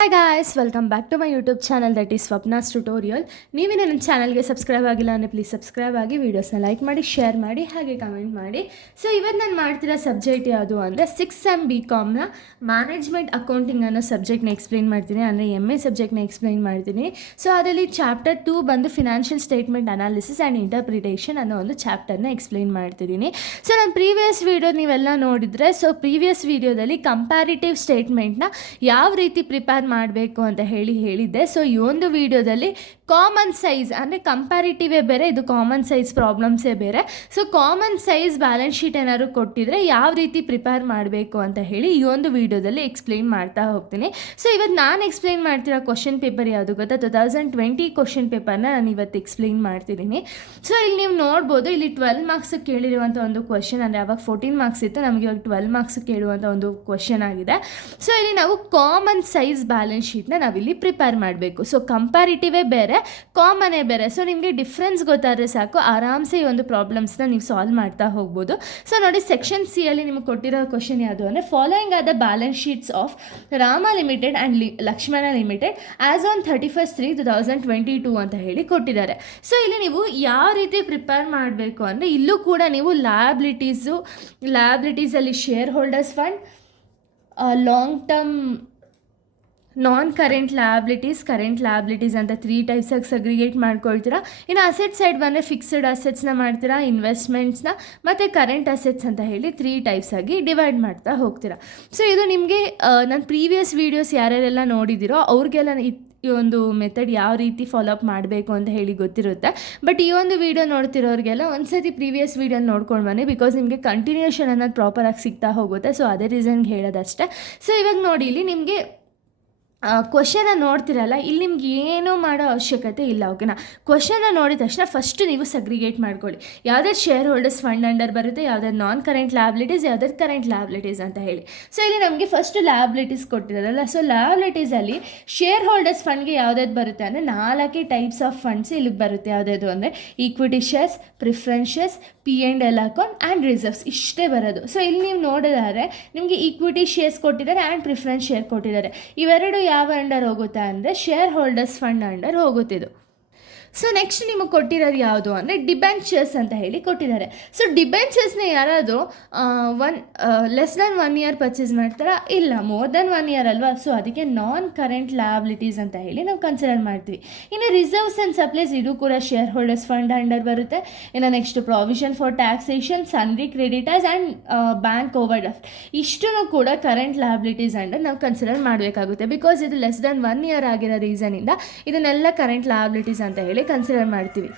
Hi guys, welcome back to my YouTube channel that is Swapna's tutorial. ನೀವೇ ನನ್ನ ಚಾನಲ್ಗೆ subscribe ಆಗಿಲ್ಲ ಅಂದರೆ ಪ್ಲೀಸ್ ಸಬ್ಸ್ಕ್ರೈಬ್ ಆಗಿ, ವೀಡಿಯೋಸ್ನ ಲೈಕ್ ಮಾಡಿ, ಶೇರ್ ಮಾಡಿ, ಹಾಗೆ ಕಮೆಂಟ್ ಮಾಡಿ. ಸೊ ಇವತ್ತು ನಾನು ಮಾಡ್ತಿರೋ ಸಬ್ಜೆಕ್ಟ್ ಯಾವುದು ಅಂದರೆ 6th ಸೆಮ್ BComನ ಮ್ಯಾನೇಜ್ಮೆಂಟ್ ಅಕೌಂಟಿಂಗ್ ಅನ್ನೋ ಸಬ್ಜೆಕ್ಟ್ನ ಎಕ್ಸ್ಪ್ಲೈನ್ ಮಾಡ್ತೀನಿ, ಅಂದರೆ MA ಸಬ್ಜೆಕ್ಟ್ನ ಎಕ್ಸ್ಪ್ಲೈನ್ ಮಾಡ್ತೀನಿ. ಸೊ ಅದರಲ್ಲಿ ಚಾಪ್ಟರ್ 2 ಬಂದು financial statement analysis and interpretation ಅನ್ನೋ ಒಂದು ಚಾಪ್ಟರ್ನ ಎಕ್ಸ್ಪ್ಲೈನ್ ಮಾಡ್ತಿದ್ದೀನಿ. ಸೊ ನಾನು ಪ್ರೀವಿಯಸ್ ವೀಡಿಯೋ ನೀವೆಲ್ಲ ನೋಡಿದರೆ, ಸೊ ಪ್ರೀವಿಯಸ್ ವೀಡಿಯೋದಲ್ಲಿ ಕಂಪ್ಯಾರಿಟಿವ್ ಸ್ಟೇಟ್ಮೆಂಟ್ನ ಯಾವ ರೀತಿ ಪ್ರಿಪೇರ್ ಮಾಡಬೇಕು ಅಂತ ಹೇಳಿದ್ದೆ. ಸೊ ಈ ಒಂದು ವಿಡಿಯೋದಲ್ಲಿ ಕಾಮನ್ ಸೈಜ್ ಅಂದರೆ ಕಂಪ್ಯಾರಿಟಿವೇ ಬೇರೆ, ಇದು ಕಾಮನ್ ಸೈಜ್ ಪ್ರಾಬ್ಲಮ್ಸೇ ಬೇರೆ. So common size balance sheet ಏನಾದ್ರು ಕೊಟ್ಟಿದ್ರೆ ಯಾವ ರೀತಿ ಪ್ರಿಪೇರ್ ಮಾಡಬೇಕು ಅಂತ ಹೇಳಿ ಈ ಒಂದು ವಿಡಿಯೋದಲ್ಲಿ ಎಕ್ಸ್ಪ್ಲೈನ್ ಮಾಡ್ತಾ ಹೋಗ್ತೀನಿ. ಸೊ ಇವತ್ತು ನಾನು ಎಕ್ಸ್ಪ್ಲೈನ್ ಮಾಡ್ತಿರೋ ಕ್ವಶನ್ ಪೇಪರ್ ಯಾವುದು ಗೊತ್ತಾ? 2020 ಕ್ವಶನ್ ಪೇಪರ್ನ ನಾನು ಇವತ್ತು ಎಕ್ಸ್ಪ್ಲೈನ್ ಮಾಡ್ತಿದ್ದೀನಿ. ಸೊ ಇಲ್ಲಿ ನೀವು ನೋಡ್ಬೋದು, ಇಲ್ಲಿ 12 ಮಾರ್ಕ್ಸ್ ಕೇಳಿರುವಂಥ ಒಂದು ಕ್ವಶನ್, ಅಂದರೆ ಅವಾಗ 14 ಮಾರ್ಕ್ಸ್ ಇತ್ತು, ನಮಗೆ ಇವಾಗ 12 ಮಾರ್ಕ್ಸ್ ಕೇಳುವಂಥ ಒಂದು ಕ್ವಶನ್ ಆಗಿದೆ. ಸೊ ಇಲ್ಲಿ ನಾವು ಕಾಮನ್ ಸೈಜ್ ಬ್ಯಾಲೆನ್ಸ್ ಶೀಟ್ನ ನಾವಿಲ್ಲಿ ಪ್ರಿಪೇರ್ ಮಾಡಬೇಕು. ಸೊ ಕಂಪ್ಯಾರಿಟಿವೇ ಬೇರೆ, ಕಾಮನೇ ಬೇರೆ. ಸೊ ನಿಮಗೆ ಡಿಫ್ರೆನ್ಸ್ ಗೊತ್ತಾದರೆ ಸಾಕು, ಆರಾಮ್ಸೆ ಈ ಒಂದು ಪ್ರಾಬ್ಲಮ್ಸ್ನ ನೀವು ಸಾಲ್ವ್ ಮಾಡ್ತಾ ಹೋಗ್ಬೋದು. ಸೊ ನೋಡಿ, ಸೆಕ್ಷನ್ ಸಿ ಅಲ್ಲಿ ನಿಮಗೆ ಕೊಟ್ಟಿರೋ ಕ್ವಶನ್ ಯಾವುದು ಅಂದರೆ, following are the balance sheets of Rama limited and Lakshmana limited as on 31/3/2022 ಅಂತ ಹೇಳಿ ಕೊಟ್ಟಿದ್ದಾರೆ. ಸೊ ಇಲ್ಲಿ ನೀವು ಯಾವ ರೀತಿ ಪ್ರಿಪೇರ್ ಮಾಡಬೇಕು ಅಂದರೆ, ಇಲ್ಲೂ ಕೂಡ ನೀವು ಲ್ಯಾಬಿಲಿಟೀಸಲ್ಲಿ shareholders fund, long term non current liabilities, current liabilities ಅಂತ 3 ಟೈಪ್ಸಾಗಿ ಸಗ್ರಿಗೇಟ್ ಮಾಡ್ಕೊಳ್ತೀರಾ. ಇನ್ನು ಅಸೆಟ್ ಸೈಡ್ ಬಂದರೆ ಫಿಕ್ಸ್ಡ್ ಅಸೆಟ್ಸ್ನ ಮಾಡ್ತೀರಾ, ಇನ್ವೆಸ್ಟ್ಮೆಂಟ್ಸ್ನ ಮತ್ತು ಕರೆಂಟ್ ಅಸೆಟ್ಸ್ ಅಂತ ಹೇಳಿ 3 ಟೈಪ್ಸಾಗಿ ಡಿವೈಡ್ ಮಾಡ್ತಾ ಹೋಗ್ತೀರಾ. ಸೊ ಇದು ನಿಮಗೆ ನಾನು ಪ್ರೀವಿಯಸ್ ವೀಡಿಯೋಸ್ ಯಾರ್ಯಾರೆಲ್ಲ ನೋಡಿದ್ದೀರೋ ಅವ್ರಿಗೆಲ್ಲ ಈ ಒಂದು ಮೆಥಡ್ ಯಾವ ರೀತಿ ಫಾಲೋಅಪ್ ಮಾಡಬೇಕು ಅಂತ ಹೇಳಿ ಗೊತ್ತಿರುತ್ತೆ. ಬಟ್ ಈ ಒಂದು ವೀಡಿಯೋ ನೋಡ್ತಿರೋರಿಗೆಲ್ಲ ಒಂದ್ಸತಿ ಪ್ರೀವಿಯಸ್ ವೀಡಿಯೋ ನೋಡ್ಕೊಂಡು ಬನ್ನಿ, ಬಿಕಾಸ್ ನಿಮಗೆ ಕಂಟಿನ್ಯೂಷನ್ ಅನ್ನೋದು ಪ್ರಾಪರಾಗಿ ಸಿಗ್ತಾ ಹೋಗುತ್ತೆ. ಸೊ ಅದೇ ರೀಸನ್ಗೆ ಹೇಳೋದಷ್ಟೇ. ಸೊ ಇವಾಗ ನೋಡಿ, ಇಲ್ಲಿ ನಿಮಗೆ ಕ್ವಶನ ನೋಡ್ತಿರಲ್ಲ, ಇಲ್ಲಿ ನಿಮ್ಗೆ ಏನೂ ಮಾಡೋ ಅವಶ್ಯಕತೆ ಇಲ್ಲ. ಓಕೆನಾ? ಕ್ವಶನ ನೋಡಿದ ತಕ್ಷಣ ಫಸ್ಟ್ ನೀವು ಸಗ್ರಿಗೇಟ್ ಮಾಡ್ಕೊಳ್ಳಿ, ಯಾವ್ದಾದ್ರು ಶೇರ್ ಹೋಲ್ಡರ್ಸ್ ಫಂಡ್ ಅಂಡರ್ ಬರುತ್ತೆ, ಯಾವ್ದಾದ್ರು ನಾನ್ ಕರೆಂಟ್ ಲ್ಯಾಬಿಲಿಟೀಸ್, ಯಾವ್ದಾದ್ರು ಕರೆಂಟ್ ಲ್ಯಾಬಿಲಿಟೀಸ್ ಅಂತ ಹೇಳಿ. ಸೊ ಇಲ್ಲಿ ನಮಗೆ ಫಸ್ಟ್ ಲ್ಯಾಬಿಲಿಟೀಸ್ ಕೊಟ್ಟಿರೋದಲ್ಲ. ಸೊ ಲ್ಯಾಬಿಲಿಟೀಸಲ್ಲಿ ಶೇರ್ ಹೋಲ್ಡರ್ಸ್ ಫಂಡ್ಗೆ ಯಾವ್ದಾದ್ರು ಬರುತ್ತೆ ಅಂದರೆ 4 ಟೈಪ್ಸ್ ಆಫ್ ಫಂಡ್ಸ್ ಇಲ್ಲಿಗೆ ಬರುತ್ತೆ. ಯಾವುದಾದ್ರು ಅಂದರೆ equity shares, preference shares, P&L account and reserves, ಇಷ್ಟೇ ಬರೋದು. ಸೊ ಇಲ್ಲಿ ನೀವು ನೋಡಿದರೆ ನಿಮಗೆ ಈಕ್ವಿಟಿ ಶೇರ್ಸ್ ಕೊಟ್ಟಿದ್ದಾರೆ ಆ್ಯಂಡ್ ಪ್ರಿಫರೆನ್ಸ್ ಶೇರ್ ಕೊಟ್ಟಿದ್ದಾರೆ. ಇವೆರಡು ಯಾವ ಅಂಡರ್ ಹೋಗುತ್ತೆ ಅಂದರೆ ಶೇರ್ ಹೋಲ್ಡರ್ಸ್ ಫಂಡ್ ಅಂಡರ್ ಹೋಗುತ್ತಿದ್ದು. ಸೊ ನೆಕ್ಸ್ಟ್ ನಿಮಗೆ ಕೊಟ್ಟಿರೋದು ಯಾವುದು ಅಂದರೆ ಡಿಬೆಂಚರ್ಸ್ ಅಂತ ಹೇಳಿ ಕೊಟ್ಟಿದ್ದಾರೆ. ಸೊ ಡಿಬೆಂಚರ್ಸ್ನ ಯಾರಾದರೂ ಲೆಸ್ ದೆನ್ 1 ಇಯರ್ ಪರ್ಚೇಸ್ ಮಾಡ್ತಾರಾ? ಇಲ್ಲ, ಮೋರ್ ದೆನ್ 1 ಇಯರ್ ಅಲ್ವಾ. ಸೊ ಅದಕ್ಕೆ ನಾನ್ ಕರೆಂಟ್ ಲ್ಯಾಬಿಲಿಟೀಸ್ ಅಂತ ಹೇಳಿ ನಾವು ಕನ್ಸಿಡರ್ ಮಾಡ್ತೀವಿ. ಇನ್ನು ರಿಸರ್ವ್ಸ್ ಆ್ಯಂಡ್ ಸಪ್ಲೈಸ್, ಇದು ಕೂಡ ಶೇರ್ ಹೋಲ್ಡರ್ಸ್ ಫಂಡ್ ಅಂಡರ್ ಬರುತ್ತೆ. ಇನ್ನು next provision for taxation, sundry creditors and bank over draft, ಇಷ್ಟೂ ಕೂಡ ಕರೆಂಟ್ ಲ್ಯಾಬಿಲಿಟೀಸ್ ಅಂಡರ್ ನಾವು ಕನ್ಸಿಡರ್ ಮಾಡಬೇಕಾಗುತ್ತೆ. ಬಿಕಾಸ್ ಇದು ಲೆಸ್ ದೆನ್ 1 ಇಯರ್ ಆಗಿರೋ ರೀಸನಿಂದ ಇದನ್ನೆಲ್ಲ ಕರೆಂಟ್ ಲ್ಯಾಬಿಲಿಟೀಸ್ ಅಂತ ಹೇಳಿ ಕನ್ಸಿಡರ್ ಮಾಡ್ತೀವಿ.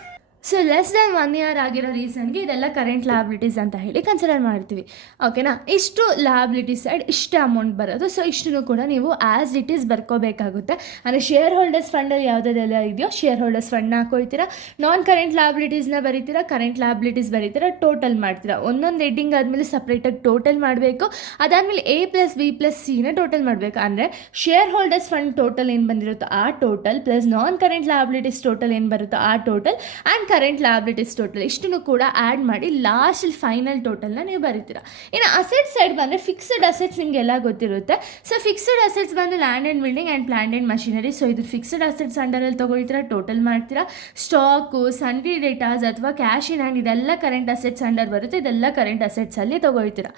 ಸೊ ಲೆಸ್ ದೆನ್ 1 ಇಯರ್ ಆಗಿರೋ ರೀಸನ್ಗೆ ಇದೆಲ್ಲ ಕರೆಂಟ್ ಲ್ಯಾಬಿಲಿಟೀಸ್ ಅಂತ ಹೇಳಿ ಕನ್ಸಿಡರ್ ಮಾಡ್ತೀವಿ. ಓಕೆನಾ? ಇಷ್ಟು ಲ್ಯಾಬಿಲಿಟೀಸ್ ಸೈಡ್ ಇಷ್ಟು ಅಮೌಂಟ್ ಬರೋದು. ಸೊ ಇಷ್ಟನ್ನು ಕೂಡ ನೀವು ಆ್ಯಸ್ ಇಟ್ ಈಸ್ ಬರ್ಕೋಬೇಕಾಗುತ್ತೆ. ಅಂದರೆ ಶೇರ್ ಹೋಲ್ಡರ್ಸ್ ಫಂಡಲ್ಲಿ ಯಾವುದೆಲ್ಲ ಇದೆಯೋ ಶೇರ್ ಹೋಲ್ಡರ್ಸ್ ಫಂಡ್ನ ಹಾಕೊಳ್ತೀರಾ, ನಾನ್ ಕರೆಂಟ್ ಲ್ಯಾಬಿಲಿಟೀಸ್ನ ಬರೀತೀರಾ, ಕರೆಂಟ್ ಲ್ಯಾಬಿಲಿಟೀಸ್ ಬರೀತೀರಾ, ಟೋಟಲ್ ಮಾಡ್ತೀರಾ. ಒಂದೊಂದು ಹೆಡ್ಡಿಂಗ್ ಆದಮೇಲೆ ಸಪ್ರೇಟಾಗಿ ಟೋಟಲ್ ಮಾಡಬೇಕು. ಅದಾದಮೇಲೆ A+B+Cನ ಟೋಟಲ್ ಮಾಡಬೇಕು. ಅಂದರೆ ಶೇರ್ ಹೋಲ್ಡರ್ಸ್ ಫಂಡ್ ಟೋಟಲ್ ಏನು ಬಂದಿರುತ್ತೋ ಆ ಟೋಟಲ್ ಪ್ಲಸ್ ನಾನ್ ಕರೆಂಟ್ ಲ್ಯಾಬಿಲಿಟೀಸ್ ಟೋಟಲ್ ಏನು ಬರುತ್ತೋ ಆ total and current liabilities total, ಇಷ್ಟನ್ನು ಕೂಡ ಆ್ಯಡ್ ಮಾಡಿ ಲಾಸ್ಟ್ ಫೈನಲ್ ಟೋಟಲ್ನ ನೀವು ಬರೀತೀರಾ. ಇನ್ನು ಅಸೆಟ್ ಸೈಡ್ ಬಂದರೆ ಫಿಕ್ಸ್ಡ್ ಅಸೆಟ್ಸ್ ನಿಮಗೆಲ್ಲ ಗೊತ್ತಿರುತ್ತೆ. ಸೊ ಫಿಕ್ಸ್ಡ್ ಅಸೆಟ್ಸ್ ಬಂದು land and building and plant and machinery. So ಇದು ಫಿಕ್ಸ್ಡ್ ಅಸೆಟ್ಸ್ ಅಂಡರಲ್ಲಿ ತೊಗೊಳ್ತೀರಾ, ಟೋಟಲ್ ಮಾಡ್ತೀರಾ. ಸ್ಟಾಕು, ಸನ್ರಿ ಡೇಟಾಸ್ ಅಥವಾ ಕ್ಯಾಶ್ ಇನ್ ಹ್ಯಾಂಡ್, ಇದೆಲ್ಲ ಕರೆಂಟ್ ಅಸೆಟ್ಸ್ ಅಂಡರ್ ಬರುತ್ತೆ. ಇದೆಲ್ಲ ಕರೆಂಟ್ ಅಸೆಟ್ಸಲ್ಲಿ ತೊಗೊಳ್ತೀರಾ.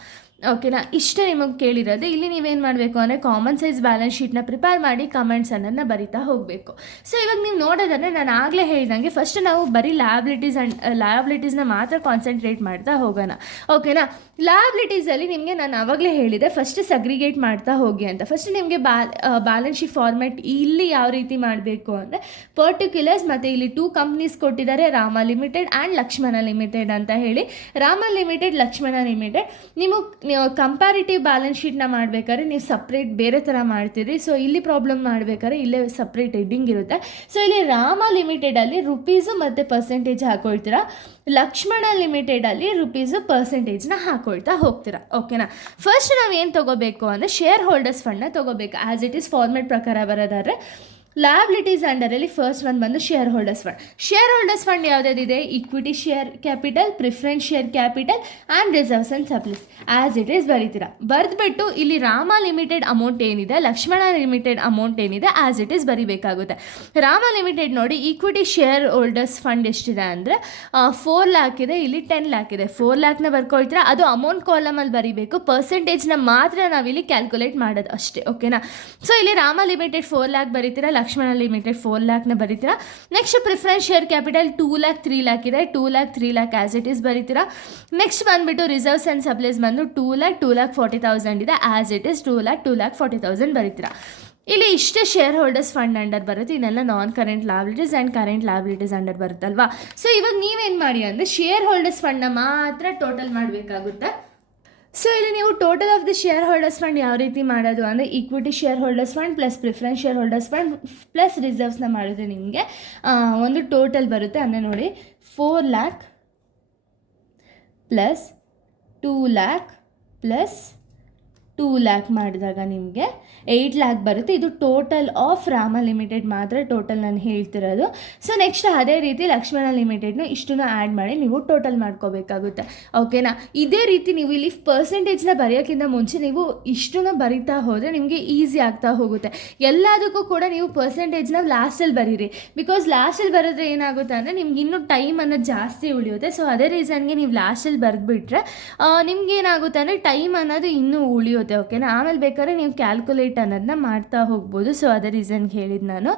ಓಕೆನಾ? ಇಷ್ಟೇ ನಿಮಗೆ ಕೇಳಿರೋದು. ಇಲ್ಲಿ ನೀವೇನು ಮಾಡಬೇಕು ಅಂದರೆ ಕಾಮನ್ ಸೈಜ್ ಬ್ಯಾಲೆನ್ಸ್ ಶೀಟ್ನ ಪ್ರಿಪೇರ್ ಮಾಡಿ ಕಮೆಂಟ್ಸ್ ಅನ್ನೋದನ್ನ ಬರಿತಾ ಹೋಗಬೇಕು. ಸೊ ಇವಾಗ ನೀವು ನೋಡೋದಂದರೆ ನಾನು ಆಗಲೇ ಹೇಳಿದಂಗೆ ಫಸ್ಟ್ ನಾವು ಬರೀ ಲ್ಯಾಬಿಲಿಟೀಸ್ನ ಮಾತ್ರ ಕಾನ್ಸಂಟ್ರೇಟ್ ಮಾಡ್ತಾ ಹೋಗೋಣ. ಓಕೆನಾ? ಲ್ಯಾಬಿಲಿಟೀಸಲ್ಲಿ ನಿಮಗೆ ನಾನು ಆವಾಗಲೇ ಹೇಳಿದೆ ಫಸ್ಟ್ ಸಗ್ರಿಗೇಟ್ ಮಾಡ್ತಾ ಹೋಗಿ ಅಂತ. ಫಸ್ಟ್ ನಿಮಗೆ ಬ್ಯಾಲೆನ್ಸ್ ಶೀಟ್ ಫಾರ್ಮ್ಯಾಟ್ ಇಲ್ಲಿ ಯಾವ ರೀತಿ ಮಾಡಬೇಕು ಅಂದರೆ, ಪರ್ಟಿಕ್ಯುಲರ್ಸ್ ಮತ್ತು ಇಲ್ಲಿ 2 ಕಂಪ್ನೀಸ್ ಕೊಟ್ಟಿದ್ದಾರೆ, Rama limited and Lakshmana limited ಅಂತ ಹೇಳಿ. ರಾಮ ಲಿಮಿಟೆಡ್, ಲಕ್ಷ್ಮಣ ಲಿಮಿಟೆಡ್, ನೀವು ಕಂಪ್ಯಾರಿಟಿವ್ ಬ್ಯಾಲೆನ್ಸ್ ಶೀಟ್ನ ಮಾಡಬೇಕಾದ್ರೆ ನೀವು ಸಪ್ರೇಟ್ ಬೇರೆ ಥರ ಮಾಡ್ತೀರಿ. ಸೊ ಇಲ್ಲಿ ಪ್ರಾಬ್ಲಮ್ ಮಾಡಬೇಕಾದ್ರೆ ಇಲ್ಲೇ ಸಪ್ರೇಟ್ ಹೆಡ್ಡಿಂಗ್ ಇರುತ್ತೆ. ಸೊ ಇಲ್ಲಿ ರಾಮ ಲಿಮಿಟೆಡಲ್ಲಿ ರುಪೀಸು ಮತ್ತು ಪರ್ಸೆಂಟೇಜ್ ಹಾಕೊಳ್ತೀರಾ, ಲಕ್ಷ್ಮಣ ಲಿಮಿಟೆಡಲ್ಲಿ ರುಪೀಸು ಪರ್ಸೆಂಟೇಜ್ನ ಹಾಕೊಳ್ತಾ ಹೋಗ್ತೀರಾ. ಓಕೆನಾ? ಫಸ್ಟ್ ನಾವು ಏನು ತೊಗೋಬೇಕು ಅಂದರೆ ಶೇರ್ ಹೋಲ್ಡರ್ಸ್ ಫಂಡ್ನ ತೊಗೋಬೇಕು. ಆ್ಯಸ್ ಇಟ್ ಈಸ್ ಫಾರ್ಮೆಟ್ ಪ್ರಕಾರ ಬರೋದಾದರೆ ಲ್ಯಾಬಿಲಿಟೀಸ್ ಅಂಡರಲ್ಲಿ ಫಸ್ಟ್ ಒಂದು ಬಂದು shareholders fund. Shareholders fund ಯಾವುದಿದೆ? Equity share capital, preference share capital and reserves and surplus as it is ಬರೀತೀರಾ. ಬರೆದ್ಬಿಟ್ಟು ಇಲ್ಲಿ ರಾಮ ಲಿಮಿಟೆಡ್ ಅಮೌಂಟ್ ಏನಿದೆ, ಲಕ್ಷ್ಮಣ ಲಿಮಿಟೆಡ್ ಅಮೌಂಟ್ ಏನಿದೆ ಆ್ಯಸ್ ಇಟ್ ಈಸ್ ಬರೀಬೇಕಾಗುತ್ತೆ. ರಾಮ ಲಿಮಿಟೆಡ್ ನೋಡಿ, ಈಕ್ವಿಟಿ ಶೇರ್ ಹೋಲ್ಡರ್ಸ್ ಫಂಡ್ ಎಷ್ಟಿದೆ ಅಂದರೆ 4 lakh ಇದೆ, ಇಲ್ಲಿ 10 lakh ಇದೆ. 4 lakhನ ಬರ್ಕೊಳ್ತೀರಾ, ಅದು ಅಮೌಂಟ್ ಕಾಲಮಲ್ಲಿ ಬರೀಬೇಕು, ಪರ್ಸೆಂಟೇಜ್ನ ಮಾತ್ರ ನಾವಿಲ್ಲಿ ಕ್ಯಾಲ್ಕುಲೇಟ್ ಮಾಡೋದು ಅಷ್ಟೇ, ಓಕೆನಾ. ಸೊ ಇಲ್ಲಿ ರಾಮ ಲಿಮಿಟೆಡ್ 4 lakh ಬರೀತೀರಾ, ಲಕ್ಷ್ಮಣ ಲಿಮಿಟೆಡ್ 4 lakhನ ಬರೀತೀರಾ. Next preference share capital 2 lakh 3 lakh ಇದೆ, 2 lakh 3 lakh as it is ಬರೀತೀರಾ. ನೆಕ್ಸ್ಟ್ ಬಂದುಬಿಟ್ಟು ರಿಸರ್ವ್ಸ್ ಆ್ಯಂಡ್ ಸರ್ಪ್ಲಸ್ ಬಂದು 2 lakh 40,000 ಇದೆ, ಆ್ಯಸ್ ಇಟ್ ಈಸ್ 2 lakh 40,000 ಬರೀತೀರಾ. ಇಲ್ಲಿ ಇಷ್ಟೇ ಶೇರ್ ಹೋಲ್ಡರ್ಸ್ ಫಂಡ್ ಅಂಡರ್ ಬರುತ್ತೆ, ಇನ್ನೆಲ್ಲ non current liabilities and current liabilities under ಬರುತ್ತಲ್ವಾ. ಸೊ ಇವಾಗ ನೀವೇನು ಮಾಡಿ ಅಂದರೆ ಶೇರ್ ಹೋಲ್ಡರ್ಸ್ ಫಂಡ್ನ ಮಾತ್ರ ಟೋಟಲ್ ಮಾಡಬೇಕಾಗುತ್ತೆ. ಸೊ ಇಲ್ಲಿ ನೀವು total of the shareholders fund ಯಾವ ರೀತಿ ಮಾಡೋದು ಅಂದರೆ equity shareholders fund plus preference shareholders fund plus ರಿಸರ್ವ್ಸ್ನ ಮಾಡಿದ್ರೆ ನಿಮಗೆ ಒಂದು ಟೋಟಲ್ ಬರುತ್ತೆ. ಅಂದರೆ ನೋಡಿ 4 lakh plus 2 lakh plus 2 lakh ಮಾಡಿದಾಗ ನಿಮಗೆ 8 lakh ಬರುತ್ತೆ. ಇದು ಟೋಟಲ್ ಆಫ್ ರಾಮ ಲಿಮಿಟೆಡ್ ಮಾತ್ರ ಟೋಟಲ್ ನಾನು ಹೇಳ್ತಿರೋದು. ಸೊ ನೆಕ್ಸ್ಟ್ ಅದೇ ರೀತಿ ಲಕ್ಷ್ಮಣ ಲಿಮಿಟೆಡ್ನು ಇಷ್ಟನ್ನು ಆ್ಯಡ್ ಮಾಡಿ ನೀವು ಟೋಟಲ್ ಮಾಡ್ಕೋಬೇಕಾಗುತ್ತೆ, ಓಕೆನಾ. ಇದೇ ರೀತಿ ನೀವು ಇಲ್ಲಿ ಪರ್ಸೆಂಟೇಜ್ನ ಬರೆಯೋಕ್ಕಿಂತ ಮುಂಚೆ ನೀವು ಇಷ್ಟನ್ನು ಬರಿತಾ ಹೋದರೆ ನಿಮಗೆ ಈಸಿ ಆಗ್ತಾ ಹೋಗುತ್ತೆ. ಎಲ್ಲದಕ್ಕೂ ಕೂಡ ನೀವು ಪರ್ಸೆಂಟೇಜ್ನ ಲಾಸ್ಟಲ್ಲಿ ಬರೀರಿ, ಬಿಕಾಸ್ ಲಾಸ್ಟಲ್ಲಿ ಬರೆದ್ರೆ ಏನಾಗುತ್ತೆ ಅಂದರೆ ನಿಮ್ಗೆ ಇನ್ನೂ ಟೈಮ್ ಅನ್ನೋದು ಜಾಸ್ತಿ ಉಳಿಯುತ್ತೆ. ಸೊ ಅದೇ ರೀಸನ್ಗೆ ನೀವು ಲಾಸ್ಟಲ್ಲಿ ಬರೆದ್ಬಿಟ್ರೆ ನಿಮ್ಗೆ ಏನಾಗುತ್ತೆ ಅಂದರೆ ಟೈಮ್ ಅನ್ನೋದು ಇನ್ನೂ ಉಳಿಯುತ್ತೆ, ಓಕೆನಾ. ಆಮೇಲೆ ಬೇಕಾದ್ರೆ ನೀವು ಕ್ಯಾಲ್ಕುಲೇಟ್ ಅನ್ನೋದನ್ನ ಮಾಡ್ತಾ ಹೋಗ್ಬೋದು. ಸೊ ಅದೇ ರೀಸನ್ಗೆ ಹೇಳಿದ್ದು ನಾನು.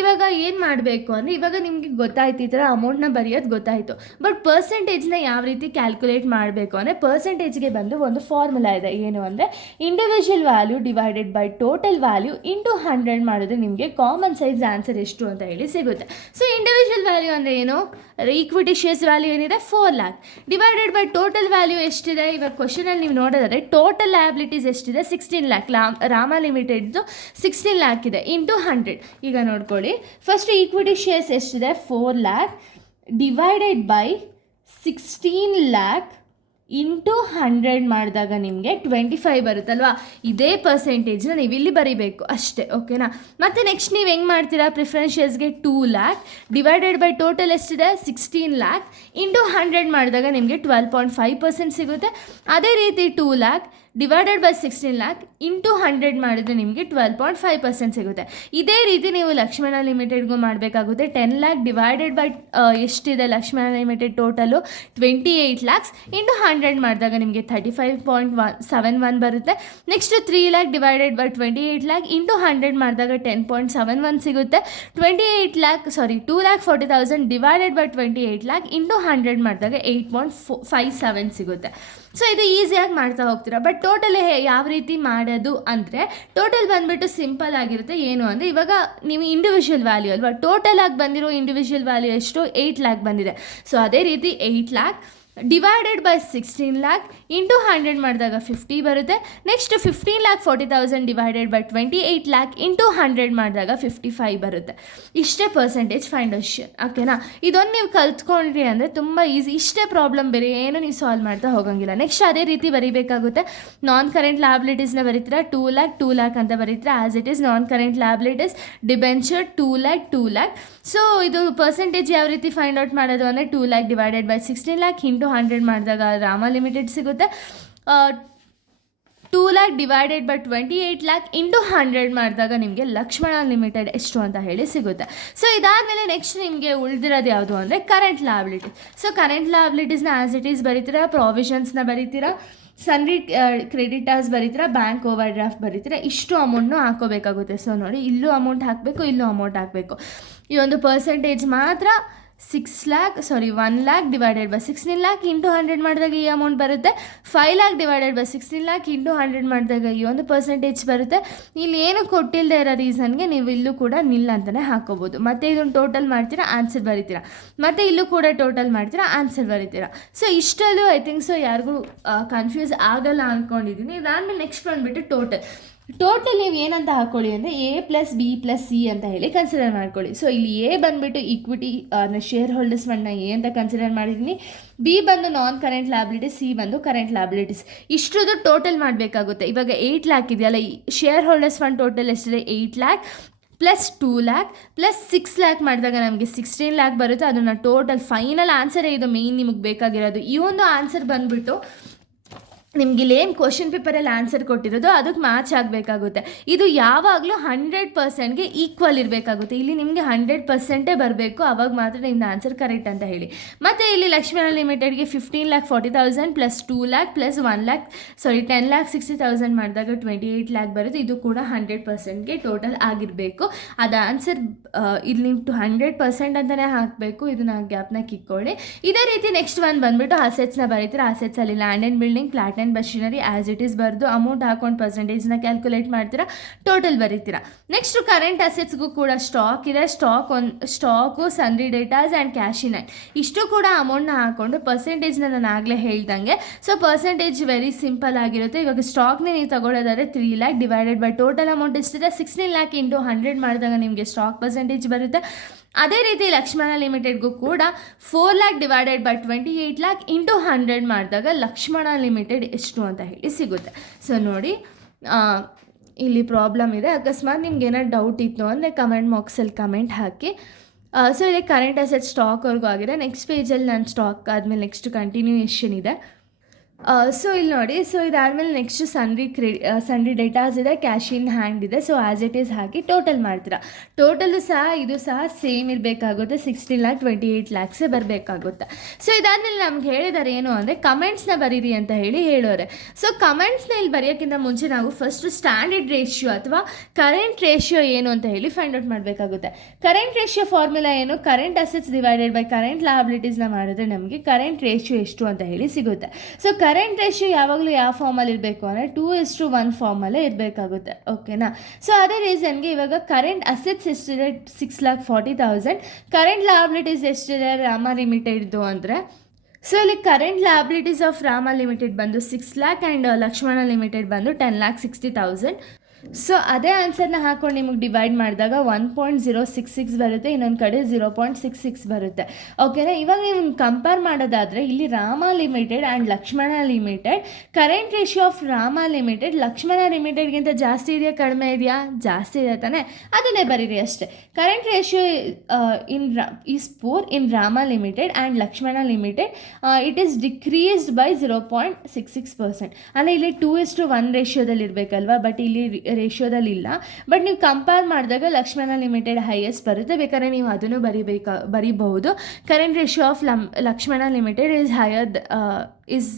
ಇವಾಗ ಏನು ಮಾಡಬೇಕು ಅಂದರೆ ಇವಾಗ ನಿಮಗೆ ಗೊತ್ತಾಯ್ತು, ಈ ಥರ ಅಮೌಂಟ್ನ ಬರೆಯೋದು ಗೊತ್ತಾಯಿತು. ಬಟ್ ಪರ್ಸೆಂಟೇಜ್ನ ಯಾವ ರೀತಿ ಕ್ಯಾಲ್ಕುಲೇಟ್ ಮಾಡಬೇಕು ಅಂದರೆ ಪರ್ಸೆಂಟೇಜ್ಗೆ ಬಂದು ಒಂದು ಫಾರ್ಮುಲಾ ಇದೆ. ಏನು ಅಂದರೆ individual value divided by total value into 100 ಮಾಡಿದ್ರೆ ನಿಮಗೆ ಕಾಮನ್ ಸೈಜ್ ಆನ್ಸರ್ ಎಷ್ಟು ಅಂತ ಹೇಳಿ ಸಿಗುತ್ತೆ. ಸೊ ಇಂಡಿವಿಜುವಲ್ ವ್ಯಾಲ್ಯೂ ಅಂದರೆ ಏನು? ಈಕ್ವಿಟಿ ಶೇರ್ಸ್ ವ್ಯಾಲ್ಯೂ ಏನಿದೆ 4 lakh divided by total value ಎಷ್ಟಿದೆ? ಇವಾಗ ಕ್ವಶನಲ್ಲಿ ನೀವು ನೋಡಿದ್ರೆ ಟೋಟಲ್ ಲಯಬಿಲಿಟೀಸ್ ಎಷ್ಟಿದೆ? 16 lakh. ರಾಮ ಲಿಮಿಟೆಡ್ದು 16 lakh ಇದೆ ಇಂಟು 100. ಈಗ ನೋಡ್ಕೊಳ್ಳಿ, ಫಸ್ಟ್ ಈಕ್ವಿಟಿ ಶೇರ್ಸ್ ಎಷ್ಟಿದೆ? 4 lakh divided by 16 lakh into 100 ಮಾಡಿದಾಗ ನಿಮಗೆ 25 ಬರುತ್ತಲ್ವಾ. ಇದೇ ಪರ್ಸೆಂಟೇಜ್ನ ನೀವು ಇಲ್ಲಿ ಬರೀಬೇಕು ಅಷ್ಟೇ, ಓಕೆನಾ. ಮತ್ತು ನೆಕ್ಸ್ಟ್ ನೀವು ಹೆಂಗೆ ಮಾಡ್ತೀರಾ? ಪ್ರಿಫರೆನ್ಸ್ ಶೇರ್ಸ್ಗೆ 2 lakh ಡಿವೈಡೆಡ್ ಬೈ ಟೋಟಲ್ ಎಷ್ಟಿದೆ? 16 lakh ಇಂಟು 100 ಮಾಡಿದಾಗ ನಿಮಗೆ 12.5% ಸಿಗುತ್ತೆ. ಅದೇ ರೀತಿ 2 lakh divided by 16 lakh into 100 ಮಾಡಿದರೆ ನಿಮಗೆ 12.5% ಸಿಗುತ್ತೆ. ಇದೇ ರೀತಿ ನೀವು ಲಕ್ಷ್ಮಣ ಲಿಮಿಟೆಡ್ಗೂ ಮಾಡಬೇಕಾಗುತ್ತೆ. 10 lakh ಡಿವೈಡೆಡ್ ಬೈ ಎಷ್ಟಿದೆ Lakshmana limited total? 28 lakhs into 100 ಮಾಡಿದಾಗ ನಿಮಗೆ 35.71 ಬರುತ್ತೆ. Next 3 lakh divided by 28 lakh into 100 ಮಾಡಿದಾಗ 10.71 ಸಿಗುತ್ತೆ. 2 lakh 40,000 divided by 28 lakh into 100 ಮಾಡಿದಾಗ 8.57 ಸಿಗುತ್ತೆ. ಸೊ ಇದು ಈಸಿಯಾಗಿ ಮಾಡ್ತಾ ಹೋಗ್ತೀರಾ. ಬಟ್ ಟೋಟಲ್ ಯಾವ ರೀತಿ ಮಾಡೋದು ಅಂದರೆ ಟೋಟಲ್ ಬಂದುಬಿಟ್ಟು ಸಿಂಪಲ್ ಆಗಿರುತ್ತೆ. ಏನು ಅಂದರೆ ಇವಾಗ ನೀವು ಇಂಡಿವಿಜುವಲ್ ವ್ಯಾಲ್ಯೂ ಅಲ್ವಾ, ಟೋಟಲ್ ಆಗಿ ಬಂದಿರೋ ಇಂಡಿವಿಜುವಲ್ ವ್ಯಾಲ್ಯೂ ಎಷ್ಟು? 8 lakh ಬಂದಿದೆ. ಸೊ ಅದೇ ರೀತಿ 8 lakh divided by 16 lakh into 100 ಮಾಡಿದಾಗ 50 ಬರುತ್ತೆ. Next 15,40,000 divided by 28 lakh into 100 ಮಾಡಿದಾಗ 55 ಬರುತ್ತೆ. ಇಷ್ಟೇ ಪರ್ಸೆಂಟೇಜ್ ಫೈಂಡೇಷನ್, ಓಕೆನಾ. ಇದೊಂದು ನೀವು ಕಲ್ತ್ಕೊಂಡ್ರಿ ಅಂದರೆ ತುಂಬ ಈಸಿ. ಇಷ್ಟೇ ಪ್ರಾಬ್ಲಮ್, ಬೇರೆ ಏನು ನೀವು ಸಾಲ್ವ್ ಮಾಡ್ತಾ ಹೋಗೋಂಗಿಲ್ಲ. ನೆಕ್ಸ್ಟ್ ಅದೇ ರೀತಿ ಬರೀಬೇಕಾಗುತ್ತೆ. ನಾನ್ ಕರೆಂಟ್ ಲಯಬಿಲಿಟೀಸ್ನ ಬರೀತೀರಾ 2 lakh ಅಂತ ಬರೀತೀರಾ as it is non current liabilities. Debenture 2 lakh. So ಇದು ಪರ್ಸೆಂಟೇಜ್ ಯಾವ ರೀತಿ ಫೈಂಡ್ ಔಟ್ ಮಾಡೋದು ಅಂದರೆ 2 lakh divided by 16 lakh into 100 ಮಾಡಿದಾಗ ರಾಮ ಲಿಮಿಟೆಡ್ ಸಿಗುತ್ತೆ. 2 lakh divided by 28 lakh into 100 ಮಾಡಿದಾಗ ನಿಮಗೆ ಲಕ್ಷ್ಮಣ ಲಿಮಿಟೆಡ್ ಎಷ್ಟು ಅಂತ ಹೇಳಿ ಸಿಗುತ್ತೆ. ಸೊ ಇದಾದಮೇಲೆ ನೆಕ್ಸ್ಟ್ ನಿಮಗೆ ಉಳಿದಿರೋದು ಯಾವುದು ಅಂದರೆ ಕರೆಂಟ್ ಲಯಬಿಲಿಟೀಸ್. ಸೊ ಕರೆಂಟ್ ಲಯಬಿಲಿಟೀಸ್ನ ಆ್ಯಸ್ ಇಟ್ ಈಸ್ ಬರೀತೀರಾ, ಪ್ರಾವಿಷನ್ಸ್ನ ಬರೀತೀರಾ, ಸನ್ರಿ ಕ್ರೆಡಿಟರ್ಸ್ ಬರೀತೀರಾ, ಬ್ಯಾಂಕ್ ಓವರ್ ಡ್ರಾಫ್ಟ್ ಬರೀತೀರಾ. ಇಷ್ಟು ಅಮೌಂಟ್ನು ಹಾಕೋಬೇಕಾಗುತ್ತೆ. ಸೊ ನೋಡಿ, ಇಲ್ಲೂ ಅಮೌಂಟ್ ಹಾಕಬೇಕು, ಇಲ್ಲೂ ಅಮೌಂಟ್ ಹಾಕಬೇಕು. ಈ ಒಂದು ಪರ್ಸೆಂಟೇಜ್ ಮಾತ್ರ 1 lakh divided by 16 lakh into 100 ಮಾಡಿದಾಗ ಈ ಅಮೌಂಟ್ ಬರುತ್ತೆ. 5 lakh divided by 16 lakh into 100 ಮಾಡಿದಾಗ ಈ ಒಂದು ಪರ್ಸೆಂಟೇಜ್ ಬರುತ್ತೆ. ಇಲ್ಲಿ ಏನು ಕೊಟ್ಟಿಲ್ಲದೆ ಇರೋ ರೀಸನ್ಗೆ ನೀವು ಇಲ್ಲೂ ಕೂಡ ನಿಲ್ ಅಂತಲೇ ಹಾಕೋಬೋದು. ಮತ್ತು ಇದನ್ನು ಟೋಟಲ್ ಮಾಡ್ತೀರಾ, ಆನ್ಸರ್ ಬರೀತೀರಾ. ಮತ್ತು ಇಲ್ಲೂ ಕೂಡ ಟೋಟಲ್ ಮಾಡ್ತೀರಾ, ಆನ್ಸರ್ ಬರೀತೀರಾ. ಸೊ ಇಷ್ಟಲ್ಲೂ ಐ ಥಿಂಕ್ ಸೊ ಯಾರಿಗೂ ಕನ್ಫ್ಯೂಸ್ ಆಗಲ್ಲ ಅಂದ್ಕೊಂಡಿದ್ದೀನಿ. ಇದಾದಮೇಲೆ ನೆಕ್ಸ್ಟ್ ಬಂದುಬಿಟ್ಟು ಟೋಟಲ್ ನೀವು ಏನಂತ ಹಾಕ್ಕೊಳ್ಳಿ ಅಂದರೆ A+B+C ಅಂತ ಹೇಳಿ ಕನ್ಸಿಡರ್ ಮಾಡ್ಕೊಳ್ಳಿ. ಸೊ ಇಲ್ಲಿ A ಬಂದುಬಿಟ್ಟು ಈಕ್ವಿಟಿ ಶೇರ್ ಹೋಲ್ಡರ್ಸ್ ಫಂಡ್ನ A ಅಂತ ಕನ್ಸಿಡರ್ ಮಾಡಿದ್ದೀನಿ. B ಬಂದು ನಾನ್ ಕರೆಂಟ್ ಲಯಬಿಲಿಟೀಸ್, C ಬಂದು ಕರೆಂಟ್ ಲಯಬಿಲಿಟೀಸ್. ಇಷ್ಟರದ್ದು ಟೋಟಲ್ ಮಾಡಬೇಕಾಗುತ್ತೆ. ಇವಾಗ 8 lakh ಇದೆಯಲ್ಲ, ಈ ಶೇರ್ ಹೋಲ್ಡರ್ಸ್ ಫಂಡ್ ಟೋಟಲ್ ಎಷ್ಟಿದೆ? 8 lakh plus 2 lac plus 6 lac ಮಾಡಿದಾಗ ನಮಗೆ 16 ಲ್ಯಾಕ್ ಬರುತ್ತೆ. ಅದನ್ನು ಟೋಟಲ್ ಫೈನಲ್ ಆನ್ಸರೇ ಇದು ಮೇಯ್ನ್ ನಿಮಗೆ ಬೇಕಾಗಿರೋದು. ಈ ಒಂದು ಆನ್ಸರ್ ಬಂದುಬಿಟ್ಟು ನಿಮ್ಗೆ ಇಲ್ಲೇನು ಕ್ವಶನ್ ಪೇಪರಲ್ಲಿ ಆನ್ಸರ್ ಕೊಟ್ಟಿರೋದು ಅದಕ್ಕೆ ಮ್ಯಾಚ್ ಆಗಬೇಕಾಗುತ್ತೆ. ಇದು ಯಾವಾಗಲೂ 100%ಗೆ ಈಕ್ವಲ್ ಇರಬೇಕಾಗುತ್ತೆ. ಇಲ್ಲಿ ನಿಮಗೆ 100%ಏ ಬರಬೇಕು, ಆವಾಗ ಮಾತ್ರ ನಿಮ್ದು ಆನ್ಸರ್ ಕರೆಕ್ಟ್ ಅಂತ ಹೇಳಿ. ಮತ್ತು ಇಲ್ಲಿ ಲಕ್ಷ್ಮಣ ಲಿಮಿಟೆಡ್ಗೆ 15,40,000 ಪ್ಲಸ್ 2 ಲ್ಯಾಕ್ ಪ್ಲಸ್ 10,60,000 ಮಾಡಿದಾಗ 28 ಲ್ಯಾಕ್ ಬರುತ್ತೆ. ಇದು ಕೂಡ 100%ಗೆ ಟೋಟಲ್ ಆಗಿರಬೇಕು. ಅದು ಆನ್ಸರ್ ಇಲ್ಲಿ ನೀವು 100% ಅಂತಲೇ ಹಾಕಬೇಕು. ಇದನ್ನ ಗ್ಯಾಪ್ನ ಕಿಕ್ಕೊಳ್ಳಿ. ಇದೇ ರೀತಿ ನೆಕ್ಸ್ಟ್ ಒಂದು ಬಂದುಬಿಟ್ಟು ಅಸೆಟ್ಸ್ನ ಬರೀತೀರಾ. ಅಸೆಟ್ಸಲ್ಲಿ land and building, plant and machinery as it is ಬರೆದು ಅಮೌಂಟ್ ಹಾಕೊಂಡು ಪರ್ಸೆಂಟೇಜ್ನ ಕ್ಯಾಲ್ಕುಲೇಟ್ ಮಾಡ್ತೀರಾ, ಟೋಟಲ್ ಬರೀತೀರಾ. ನೆಕ್ಸ್ಟು ಕರೆಂಟ್ ಅಸೆಟ್ಸ್ಗೂ ಕೂಡ ಸ್ಟಾಕ್ ಇದೆ. Stock, sundry debtors and cash in hand ಇಷ್ಟು ಕೂಡ ಅಮೌಂಟ್ನ ಹಾಕ್ಕೊಂಡು ಪರ್ಸೆಂಟೇಜ್ನ ನಾನು ಆಗಲೇ ಹೇಳ್ದಂಗೆ. ಸೊ ಪರ್ಸೆಂಟೇಜ್ ವೆರಿ ಸಿಂಪಲ್ ಆಗಿರುತ್ತೆ. ಇವಾಗ ಸ್ಟಾಕ್ನೇ ನೀವು ತಗೊಳ್ಳೋದಾದರೆ 3 lac divided by total amount ಎಷ್ಟಿದೆ 16 ಲ್ಯಾಕ್ ಇಂಟು 100 ಮಾಡಿದಾಗ ನಿಮಗೆ ಸ್ಟಾಕ್ ಪರ್ಸೆಂಟೇಜ್ ಬರುತ್ತೆ. ಅದೇ ರೀತಿ ಲಕ್ಷ್ಮಣ ಲಿಮಿಟೆಡ್ಗೂ ಕೂಡ 4 lac divided by 28 lac into 100 ಮಾಡಿದಾಗ ಲಕ್ಷ್ಮಣ ಲಿಮಿಟೆಡ್ ಎಷ್ಟು ಅಂತ ಹೇಳಿ ಸಿಗುತ್ತೆ. ಸೊ ನೋಡಿ, ಇಲ್ಲಿ ಪ್ರಾಬ್ಲಮ್ ಇದೆ. ಅಕಸ್ಮಾತ್ ನಿಮ್ಗೆ ಏನಾದ್ರು ಡೌಟ್ ಇತ್ತು ಅಂದರೆ ಕಮೆಂಟ್ ಬಾಕ್ಸಲ್ಲಿ ಕಮೆಂಟ್ ಹಾಕಿ. ಸೊ ಇಲ್ಲಿ ಕರೆಂಟ್ ಅಸೆಟ್ ಸ್ಟಾಕ್ವರೆಗೂ ಆಗಿದೆ. ನೆಕ್ಸ್ಟ್ ಪೇಜಲ್ಲಿ ನಾನು ಸ್ಟಾಕ್ ಆದಮೇಲೆ ನೆಕ್ಸ್ಟ್ ಕಂಟಿನ್ಯೂಯೇಷನ್ ಇದೆ. ಸೊ ಇಲ್ಲಿ ನೋಡಿ, ಸೊ ಇದಾದಮೇಲೆ ನೆಕ್ಸ್ಟ್ ಸನ್ರಿ ಡೇಟಾಸ್ ಇದೆ, ಕ್ಯಾಶ್ ಇನ್ ಹ್ಯಾಂಡ್ ಇದೆ. So as it is hockey total ಮಾಡ್ತೀರಾ. ಟೋಟಲು ಸಹ ಇದು ಸಹ ಸೇಮ್ ಇರಬೇಕಾಗುತ್ತೆ. 16 ಲ್ಯಾಕ್ 28 ಲ್ಯಾಕ್ಸೇ ಬರಬೇಕಾಗುತ್ತೆ. ಸೊ ಇದಾದಮೇಲೆ ನಮ್ಗೆ ಹೇಳಿದ್ದಾರೆ ಏನು ಅಂದರೆ ಕಮೆಂಟ್ಸ್ನ ಬರೀರಿ ಅಂತ ಹೇಳೋರೆ. ಸೊ ಕಮೆಂಟ್ಸ್ನ ಇಲ್ಲಿ ಬರೆಯೋಕ್ಕಿಂತ ಮುಂಚೆ ನಾವು ಫಸ್ಟು ಸ್ಟ್ಯಾಂಡರ್ಡ್ ರೇಷಿಯೋ ಅಥವಾ ಕರೆಂಟ್ ರೇಷಿಯೋ ಏನು ಅಂತ ಹೇಳಿ ಫೈಂಡ್ ಔಟ್ ಮಾಡಬೇಕಾಗುತ್ತೆ. ಕರೆಂಟ್ ರೇಷಿಯೋ ಫಾರ್ಮುಲಾ ಏನು, current assets divided by current ಲಯಬಿಲಿಟೀಸ್ನ ಮಾಡಿದ್ರೆ ನಮಗೆ ಕರೆಂಟ್ ರೇಷಿಯೋ ಎಷ್ಟು ಅಂತ ಹೇಳಿ ಸಿಗುತ್ತೆ. ಸೊ ಕರೆಂಟ್ ರೇಷಿಯೋ ಯಾವಾಗಲೂ ಯಾವ ಫಾರ್ಮಲ್ಲಿ ಇರಬೇಕು ಅಂದರೆ 2:1 ಫಾರ್ಮಲ್ಲೇ ಇರಬೇಕಾಗುತ್ತೆ. ಓಕೆನಾ. ಸೊ ಅದೇ ರೀಸನ್ಗೆ ಇವಾಗ ಕರೆಂಟ್ ಅಸೆಟ್ಸ್ ಎಷ್ಟಿದೆ 6,40,000, ಕರೆಂಟ್ ಲಯಬಿಲಿಟೀಸ್ ಎಷ್ಟಿದೆ ರಾಮ ಲಿಮಿಟೆಡ್ದು ಅಂದರೆ, ಸೊ ಇಲ್ಲಿ current liabilities of Rama limited ಬಂದು 6 ಲ್ಯಾಕ್ ಆ್ಯಂಡ್ ಲಕ್ಷ್ಮಣ ಲಿಮಿಟೆಡ್ ಬಂದು 10,60,000. ಸೊ ಅದೇ ಆನ್ಸರ್ನ ಹಾಕೊಂಡು ನಿಮಗೆ ಡಿವೈಡ್ ಮಾಡಿದಾಗ 1.066 ಬರುತ್ತೆ, ಇನ್ನೊಂದು ಕಡೆ 0.66 ಬರುತ್ತೆ. ಓಕೆನಾ. ಇವಾಗ ನೀವು ಕಂಪೇರ್ ಮಾಡೋದಾದರೆ ಇಲ್ಲಿ Rama limited and Lakshmana limited, current ratio of Rama limited Lakshmana ಲಿಮಿಟೆಡ್ಗಿಂತ ಜಾಸ್ತಿ ಇದೆಯಾ ಕಡಿಮೆ ಇದೆಯಾ, ಜಾಸ್ತಿ ಇದೆ ತಾನೇ, ಅದನ್ನೇ ಬರೀರಿ ಅಷ್ಟೇ. Current ratio is poor in Rama limited and Lakshmana limited, it is decreased by 0.66%. ಅಂದರೆ ಇಲ್ಲಿ 2:1 ರೇಷಿಯೋದಲ್ಲಿ ಇರಬೇಕಲ್ವಾ, ಬಟ್ ಇಲ್ಲಿ ರೇಷಿಯೋದಲ್ಲಿ ಇಲ್ಲ. ಬಟ್ ನೀವು ಕಂಪೇರ್ ಮಾಡಿದಾಗ ಲಕ್ಷ್ಮಣ ಲಿಮಿಟೆಡ್ ಹೈಯೆಸ್ಟ್ ಬರುತ್ತೆ. ಬೇಕಾದ್ರೆ ನೀವು ಅದನ್ನು ಬರೀಬಹುದು. Current ratio of Lakshmana limited is higher is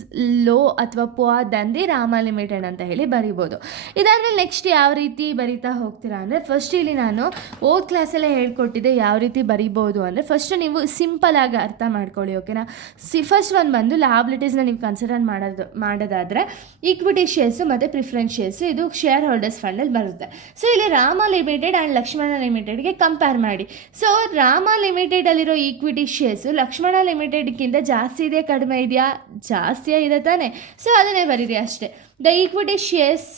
low ಅಥವಾ poor than the Rama limited ಅಂತ ಹೇಳಿ ಬರಿಬೋದು. ಇದಾದಮೇಲೆ ನೆಕ್ಸ್ಟ್ ಯಾವ ರೀತಿ ಬರಿತಾ ಹೋಗ್ತೀರಾ ಅಂದರೆ, ಫಸ್ಟ್ ಇಲ್ಲಿ ನಾನು ಓದ್ ಕ್ಲಾಸಲ್ಲೇ ಹೇಳ್ಕೊಟ್ಟಿದ್ದೆ ಯಾವ ರೀತಿ ಬರಿಬೋದು ಅಂದರೆ, ಫಸ್ಟ್ ನೀವು ಸಿಂಪಲ್ ಆಗಿ ಅರ್ಥ ಮಾಡ್ಕೊಳ್ಳಿ. ಓಕೆನಾ. ಫಸ್ಟ್ ಒಂದು ಬಂದು ಲಯಬಿಲಿಟೀಸ್ನ ನೀವು ಕನ್ಸಿಡರ್ ಮಾಡೋದಾದರೆ ಈಕ್ವಿಟಿ ಶೇರ್ಸು ಮತ್ತು ಪ್ರಿಫರೆನ್ಸ್ ಶೇರ್ಸು ಇದು ಶೇರ್ ಹೋಲ್ಡರ್ಸ್ ಫಂಡಲ್ಲಿ ಬರುತ್ತೆ. ಸೊ ಇಲ್ಲಿ ರಾಮ ಲಿಮಿಟೆಡ್ ಆ್ಯಂಡ್ ಲಕ್ಷ್ಮಣ ಲಿಮಿಟೆಡ್ಗೆ ಕಂಪೇರ್ ಮಾಡಿ. ಸೊ ರಾಮ ಲಿಮಿಟೆಡಲ್ಲಿರೋ ಈಕ್ವಿಟಿ ಶೇರ್ಸು ಲಕ್ಷ್ಮಣ ಲಿಮಿಟೆಡ್ಗಿಂತ ಜಾಸ್ತಿ ಇದೆಯಾ ಕಡಿಮೆ ಇದೆಯಾ, ಜಾಸ್ತಿಯೇ ಇದೆ ತಾನೆ. ಸೊ ಅದನ್ನೇ ಬರೀರಿ ಅಷ್ಟೇ. The equity shares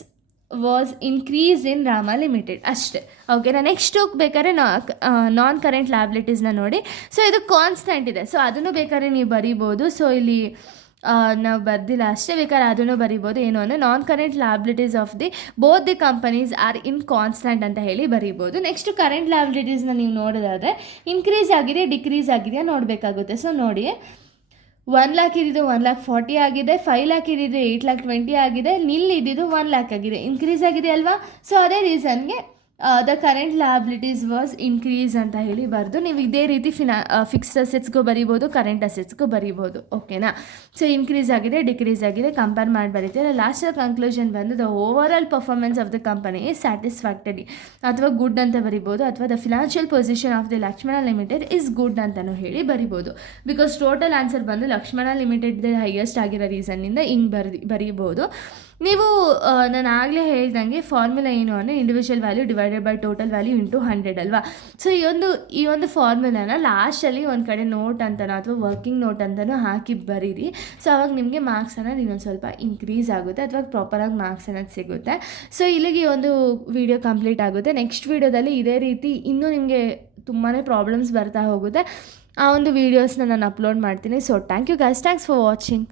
was increase in Rama limited ಅಷ್ಟೇ. ಓಕೆನಾ. ನೆಕ್ಸ್ಟ್ ಬೇಕಾದ್ರೆ ನಾನ್ ಕರೆಂಟ್ ಲಯಬಿಲಿಟೀಸ್ನ ನೋಡಿ. ಸೊ ಇದು ಕಾನ್ಸ್ಟೆಂಟ್ ಇದೆ, ಸೊ ಅದನ್ನು ಬೇಕಾದ್ರೆ ನೀವು ಬರೀಬೋದು. ಸೊ ಇಲ್ಲಿ ನಾವು ಬರ್ದಿಲ್ಲ ಅಷ್ಟೇ, ಬೇಕಾದ್ರೆ ಅದನ್ನು ಬರಿಬೋದು. ಏನು ಅಂದರೆ non current liabilities of both the companies are in constant ಅಂತ ಹೇಳಿ ಬರಿಬೋದು. ನೆಕ್ಸ್ಟ್ ಕರೆಂಟ್ ಲಯಬಿಲಿಟೀಸ್ನ ನೀವು ನೋಡೋದಾದರೆ ಇನ್ಕ್ರೀಸ್ ಆಗಿದೆ ಡಿಕ್ರೀಸ್ ಆಗಿದೆಯಾ ನೋಡಬೇಕಾಗುತ್ತೆ. ಸೊ ನೋಡಿ, 1 ಲ್ಯಾಕ್ ಇದ್ದಿದ್ದು 1,40,000 ಆಗಿದೆ, 5 ಲ್ಯಾಕ್ ಇದ್ದಿದ್ದು 8,20,000 ಆಗಿದೆ, ನಿಲ್ ಇದ್ದಿದ್ದು 1 ಲ್ಯಾಕ್ ಆಗಿದೆ, ಇನ್ಕ್ರೀಸ್ ಆಗಿದೆ ಅಲ್ವಾ. ಸೊ ಅದೇ ರೀಸನ್ಗೆ the current liabilities was increase ಅಂತ ಹೇಳಿ ಬರೆದು ನೀವು ಇದೇ ರೀತಿ ಫಿಕ್ಸ್ಡ್ ಅಸೆಟ್ಸ್ಗೂ ಬರಿಬೋದು, ಕರೆಂಟ್ ಅಸೆಟ್ಸ್ಗೂ ಬರಿಬೋದು. ಓಕೆನಾ. ಸೊ ಇನ್ಕ್ರೀಸ್ ಆಗಿದೆ ಡಿಕ್ರೀಸ್ ಆಗಿದೆ ಕಂಪೇರ್ ಮಾಡಿ ಬರೀತೀರ. ಲಾಸ್ಟ್ ಕನ್ಕ್ಲೂಷನ್ ಬಂದು the overall performance of the company is satisfactory ಅಥವಾ ಗುಡ್ ಅಂತ ಬರಿಬೋದು, ಅಥವಾ the financial position of the Lakshmana limited is good ಅಂತಲೂ ಹೇಳಿ ಬರಿಬೋದು. ಬಿಕಾಸ್ ಟೋಟಲ್ ಆನ್ಸರ್ ಬಂದು ಲಕ್ಷ್ಮಣ ಲಿಮಿಟೆಡ್ ಹೈಯೆಸ್ಟ್ ಆಗಿರೋ ರೀಸನ್ನಿಂದ ಹಿಂಗೆ ಬರಿಬೋದು. ನೀವು ನಾನು ಆಗಲೇ ಹೇಳ್ದಂಗೆ ಫಾರ್ಮುಲಾ ಏನು ಅಂದರೆ individual value divided by total value into 100 ಅಲ್ವಾ. ಸೊ ಈ ಒಂದು ಫಾರ್ಮುಲಾನ ಲಾಸ್ಟಲ್ಲಿ ಒಂದು ಕಡೆ ನೋಟ್ ಅಂತನೋ ಅಥವಾ ವರ್ಕಿಂಗ್ ನೋಟ್ ಅಂತಲೂ ಹಾಕಿ ಬರೀರಿ. ಸೊ ಅವಾಗ ನಿಮಗೆ ಮಾರ್ಕ್ಸ್ ಅನ್ನೋದು ಇನ್ನೊಂದು ಸ್ವಲ್ಪ ಇನ್ಕ್ರೀಸ್ ಆಗುತ್ತೆ ಅಥವಾ ಪ್ರಾಪರಾಗಿ ಮಾರ್ಕ್ಸ್ ಅನ್ನೋದು ಸಿಗುತ್ತೆ. ಸೊ ಇಲ್ಲಿಗೆ ಈ ಒಂದು ವಿಡಿಯೋ ಕಂಪ್ಲೀಟ್ ಆಗುತ್ತೆ. ನೆಕ್ಸ್ಟ್ ವಿಡಿಯೋದಲ್ಲಿ ಇದೇ ರೀತಿ ಇನ್ನೂ ನಿಮಗೆ ತುಂಬಾ ಪ್ರಾಬ್ಲಮ್ಸ್ ಬರ್ತಾ ಹೋಗುತ್ತೆ. ಆ ಒಂದು ವೀಡಿಯೋಸ್ನ ನಾನು ಅಪ್ಲೋಡ್ ಮಾಡ್ತೀನಿ. So thank you guys, thanks for watching.